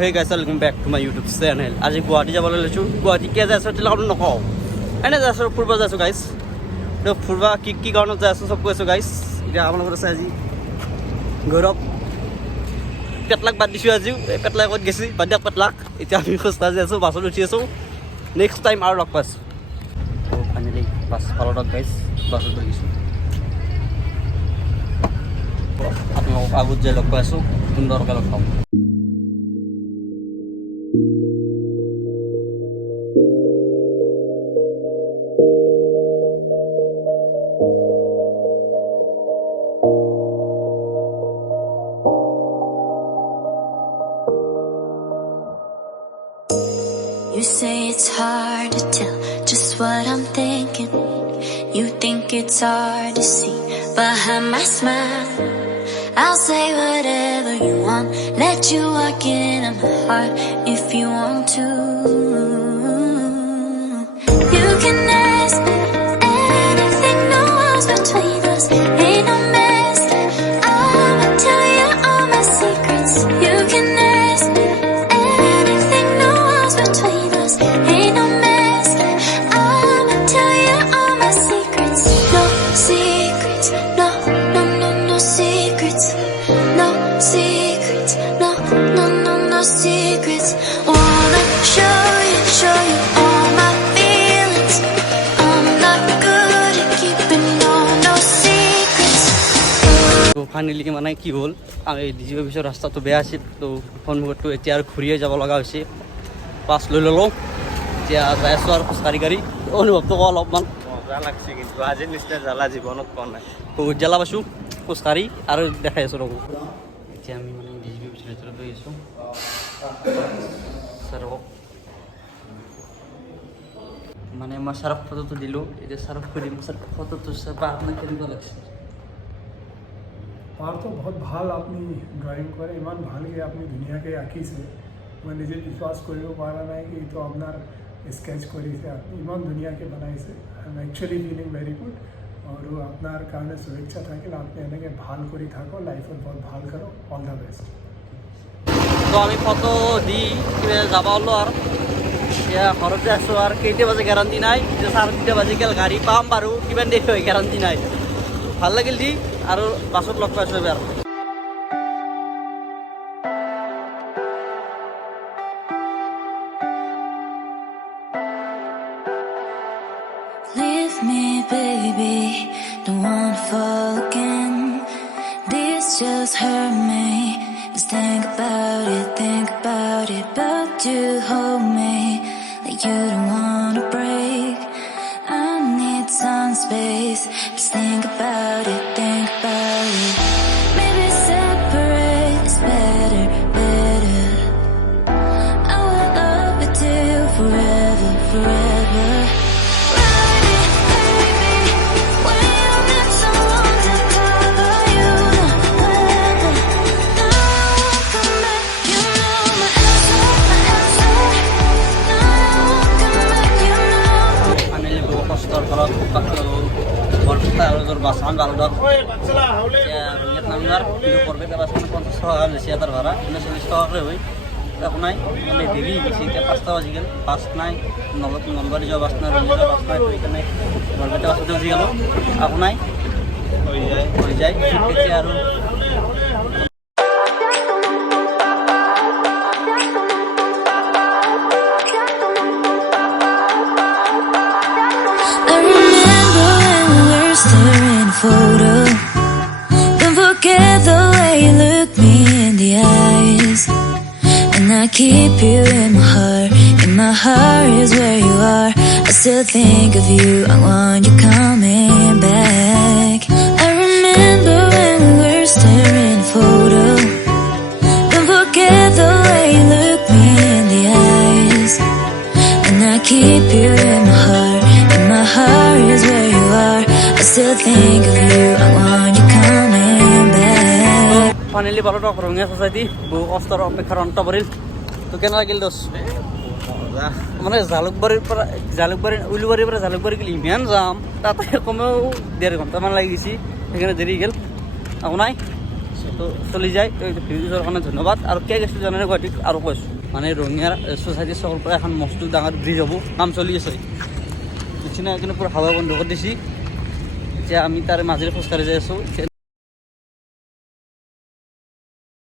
Hey guys, welcome back to my YouTube channel. As I guwahati jabole lechu, guwahati ke jaise til apun nako. Ene jaise purba jaisu guys. To purba ki garno jaisu sab koisu guys. Ita amana kore saji. Gaurav petlak bad disu aju, petlak kot gesi, badak petlak. Ita ami khosta jaisu basol uthi asu. Next time aru log pas. So finally bus follow dog guys. Basol gisu. Apni agut je log pasu, tundor ka log pau. You say it's hard to tell just what I'm thinking. You think it's hard to see behind my smile. I'll say whatever you want, let you walk into my heart if you want to. You can ask me anything, no walls between us, ain't no mess. I'ma tell you all my secrets. You can ask me anything, no walls between us, ain't no mess. I'ma tell you all my secrets. No secrets, no secrets. No secrets, no secrets. Wanna show you all my feelings. I'm not good at keeping no secrets. তো finally মানে কি হ'ল আমি DG অফিসৰ ৰাস্তাটো বেয়া আছিল তো সন্মুখতো এতিয়া আৰু ঘূৰিয়ে যাব লগা হৈছে পাছ লৈ ল'লোঁ এতিয়া যাই আছোঁ আৰু খোজকাঢ়ি গাড়ী অনুভৱটো অলপমান মজা লাগছে কিন্তু আজিৰ নিচিনা জ্বালা জীৱনত পোৱা নাই বহুত জ্বালা পাইছোঁ খোজকাঢ়ি আৰু দেখাই আছোঁ ৰ'ব এতিয়া আমি মানে ডিজি অফিসৰ ভিতৰত গৈ আছোঁ ছাৰক মানে মই ছাৰক ফটোটো দিলোঁ এতিয়া ছাৰক সুধিম ছাৰ ফটোটো চাবা আপোনাক কেনেকুৱা লাগিছে পাৰ তো বহুত ভাল আপুনি ড্ৰয়িং কৰে ইমান ভালকৈ আপুনি ধুনীয়াকৈ আঁকিছে মই নিজে বিশ্বাস কৰিব পৰা নাই কি এইটো আপোনাৰ স্কেচ কৰিছে আপুনি ইমান ধুনীয়াকৈ বনাইছে I am actually feeling very good আৰু আপোনাৰ কাৰণে শুভেচ্ছা থাকিল আপুনি এনেকৈ ভাল কৰি থাকক লাইফত বহুত ভাল কৰক অল দ্য বেষ্ট তো আমি ফটো দি যাব ওলো আৰু এতিয়া ঘৰত যাই আছোঁ আৰু কেইটা বাজে গেৰাণ্টি নাই যে 3:30 বাজি গ'ল গাড়ী পাম বাৰু কিমান দেৰি হয় গেৰাণ্টি নাই ভাল লাগিল দি আৰু বাছত লগ পাইছোঁ এবাৰ Leave me, baby, don't wanna fall again. This just hurt me. Just think about it, but you hold me like you don't wanna break. I need some space. Just think about it. Maybe separate is better. I will love you till forever. বাছখন বালদক ইয়াত নামিবার কিন্তু করবে বাছখন 50 টাকা লেছি তার ভাড়া 40 টাকা করে হই এখন নাই মানে দেরি গেছি এটা 5টা বাজি গেল বাস নাই নলবাড়ি যাওয়া বাস নাই রঞ্জিত বাস নাই তো এখানে বরপেটা বাস উঠে গেল এখন নাই হয়ে যায় শিখেছি আর Photo. Don't forget the way you look me in the eyes. And I keep you in my heart is where you are. I still think of you, I want you coming back. I remember when we were staring photo. Don't forget the way you look me in the eyes. And I keep you in my heart is where you are. I still think of you, I want you coming back. Finally, balo talk runga society. Bu after অপেক্ষার অন্ত পড়িল তো কেন লাগিল দোস মানে জালুকবাড়ি উলুবাড়ির পৰা জালুকবাড়ি গেলে ইমান যাম তাতে কমেও 1.5 ঘণ্টা মান লাগি গেছি সেখানে দেরি গেল আকৌ নাই তো চলি যায়। তো এইটো ভিডিঅ'টোৰ কাৰণে ধন্যবাদ। আৰু কিয় গৈছিলোঁ জানেনে গুৱাহাটীত আৰু কৈছোঁ মানে ৰঙিয়াৰ ছ'চাইটিৰ চকৰ পৰা এখন মস্ত ডাঙৰ ব্ৰিজ হ'ব, কাম চলি আছে। নিচিনা কিন্তু পূৰা হাৱা বন্ধ কৰি দিছে। এতিয়া আমি তাৰে মাজেৰে খোজকাঢ়ি যাই আছোঁ।